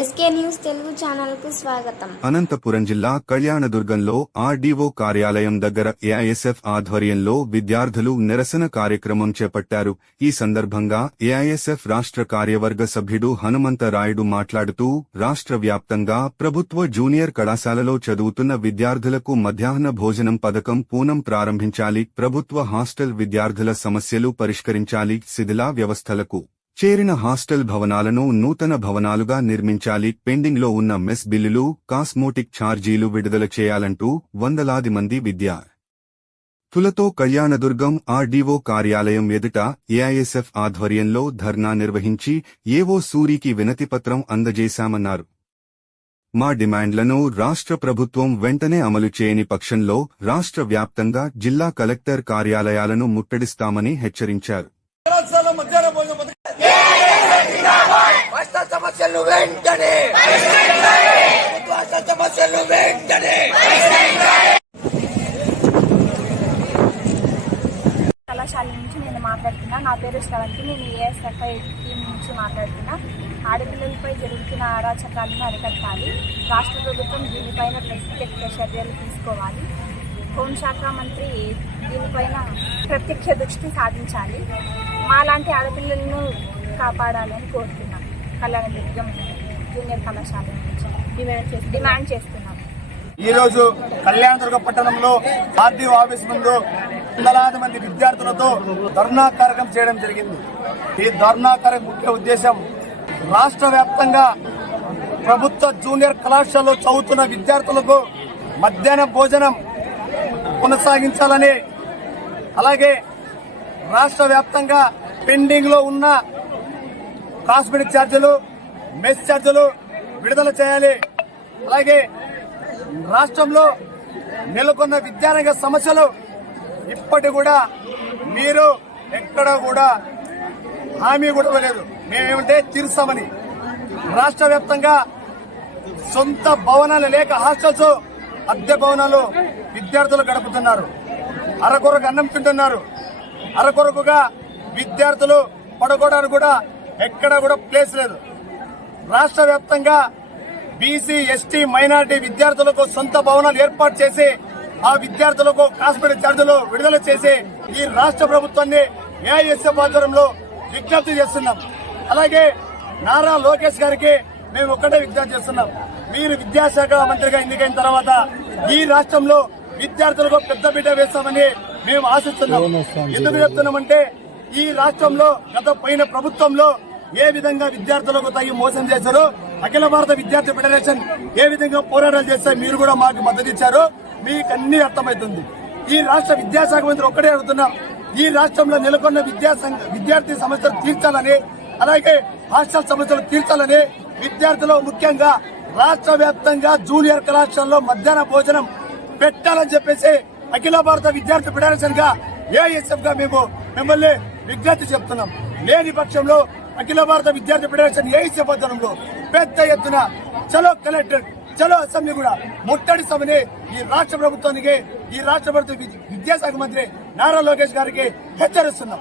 SK news Telugu ఛానల్కు స్వాగతం. అనంతపురం జిల్లా కళ్యాణదుర్గంలో ఆర్డీఓ కార్యాలయం దగ్గర ఏఐఎస్ఎఫ్ ఆధ్వర్యంలో విద్యార్థులు నిరసన కార్యక్రమం చేపట్టారు. ఈ సందర్భంగా ఏఐఎస్ఎఫ్ రాష్ట్ర కార్యవర్గ సభ్యుడు హనుమంతరాయుడు మాట్లాడుతూ రాష్ట్ర వ్యాప్తంగా ప్రభుత్వ జూనియర్ కళాశాలలో చదువుతున్న విద్యార్థులకు మధ్యాహ్న భోజనం పథకం పూనం ప్రారంభించాలి. ప్రభుత్వ హాస్టల్ విద్యార్థుల సమస్యలు పరిష్కరించాలి. శిథిలా వ్యవస్థలకు చేరిన హాస్టల్ భవనాలను నూతన భవనాలుగా నిర్మించాలి. పెండింగ్లో ఉన్న మెస్ బిల్లులు కాస్మోటిక్ ఛార్జీలు విడుదల చేయాలంటూ వందలాది మంది విద్యా తులతో కళ్యాణదుర్గం ఆర్డీఓ కార్యాలయం ఎదుట ఏఐఎస్ఎఫ్ ఆధ్వర్యంలో ధర్నా నిర్వహించి ఏవో సూరికి వినతిపత్రం అందజేశామన్నారు. మా డిమాండ్లను రాష్ట్ర ప్రభుత్వం వెంటనే అమలు చేయని పక్షంలో రాష్ట్ర వ్యాప్తంగా జిల్లా కలెక్టర్ కార్యాలయాలను ముట్టడిస్తామని హెచ్చరించారు కళాశాల మధ్యాహ్న భోజన పథకం రాష్ట్ర సమస్యలు వెంటనే! సమస్యలు వెంటనే! కళాశాల నుంచి నేను మాట్లాడుతున్నా. నా పేరు శ్రవంతి. నేను ఏఎస్ఎఫ్ఐ టీం నుంచి మాట్లాడుతున్నా. ఆడపిల్లలపై జరుగుతున్న అరాచకాలను అరికట్టాలి. రాష్ట్ర ప్రభుత్వం దీనిపైన ప్రత్యక్ష చర్యలు తీసుకోవాలి. హోంశాఖ మంత్రి దీనిపైన ప్రత్యక్ష దృష్టి సాధించాలి. మాలాంటి ఆడపిల్లలను కాపాడాలని కోరుతున్నాను. కళ్యాణ దుర్గం జూనియర్ కళాశాల నుంచి డిమాండ్ చేస్తున్నాం. ఈ రోజు కళ్యాణదుర్గ పట్టణంలో ఆర్డీఓ ఆఫీస్ ముందు వందలాది మంది విద్యార్థులతో ధర్నా కార్యక్రమం చేయడం జరిగింది. ఈ ధర్నా కార్యక్రమం ముఖ్య ఉద్దేశం రాష్ట్ర వ్యాప్తంగా ప్రభుత్వ జూనియర్ కళాశాలలో చదువుతున్న విద్యార్థులకు మధ్యాహ్న భోజనం కొనసాగించాలని అలాగే రాష్ట్ర వ్యాప్తంగా పెండింగ్లో ఉన్న కాస్మెటిక్ ఛార్జీలు మెస్ ఛార్జీలు విడుదల చేయాలి. అలాగే రాష్ట్రంలో నెలకొన్న విద్యారంగ సమస్యలు ఇప్పటి కూడా మీరు ఎక్కడ కూడా హామీ కూడా ఇవ్వలేదు. మేమేమంటే తీరుస్తామని. రాష్ట్ర వ్యాప్తంగా సొంత భవనాలు లేక హాస్టల్స్ అద్దె భవనాలు విద్యార్థులు గడుపుతున్నారు. అరకొరకు అన్నం తింటున్నారు. అరకొరకుగా విద్యార్థులు పడుకోవడానికి కూడా ఎక్కడ కూడా ప్లేస్ లేదు. రాష్ట్ర వ్యాప్తంగా బీసీ ఎస్టీ మైనార్టీ విద్యార్థులకు సొంత భవనాలు ఏర్పాటు చేసి ఆ విద్యార్థులకు కాస్మెటిక్ ఛార్జీలు విడుదల చేసి ఈ రాష్ట్ర ప్రభుత్వాన్ని ఏఐఎస్ఎఫ్ ఆధ్వర్యంలో విజ్ఞప్తి చేస్తున్నాం. అలాగే నారా లోకేష్ గారికి మేము ఒక్కటే విజ్ఞప్తి చేస్తున్నాం. మీరు విద్యాశాఖ మంత్రిగా ఎన్నికైన తర్వాత ఈ రాష్ట్రంలో విద్యార్థులకు పెద్ద బిడ్డ వేస్తామని మేము ఆశిస్తున్నాం. ఎందుకు చెప్తున్నామంటే ఈ రాష్ట్రంలో గత పోయిన ప్రభుత్వంలో ఏ విధంగా విద్యార్థులకు తగి మోసం చేశారో అఖిల భారత విద్యార్థి ఫెడరేషన్ ఏ విధంగా పోరాటాలు చేస్తే మీరు కూడా మాకు మద్దతు ఇచ్చారో మీకు అన్ని అర్థమవుతుంది. ఈ రాష్ట్ర విద్యాశాఖ మంత్రి ఒక్కడే అడుగుతున్నాం ఈ రాష్ట్రంలో నెలకొన్న విద్యా విద్యార్థి సమస్యలు తీర్చాలని అలాగే హాస్టల్ సమస్యలు తీర్చాలని విద్యార్థులు ముఖ్యంగా రాష్ట్ర వ్యాప్తంగా జూనియర్ కళాశాలలో మధ్యాహ్న భోజనం పెట్టాలని చెప్పేసి అఖిల భారత విద్యార్థి ఫెడరేషన్గా ఏఎస్ఎఫ్గా మేము మిమ్మల్ని విజ్ఞప్తి చెప్తున్నాం. లేని పక్షంలో అఖిల భారత విద్యార్థి ఫెడరేషన్ ఏఎస్ఎఫ్ ఆధ్వర్యంలో పెద్ద ఎత్తున చలో కలెక్టర్ చలో అసెంబ్లీ కూడా ముట్టడి సభని ఈ రాష్ట్ర ప్రభుత్వానికి ఈ రాష్ట్ర ప్రభుత్వ విద్యాశాఖ మంత్రి నారా లోకేష్ గారికి హెచ్చరిస్తున్నాం.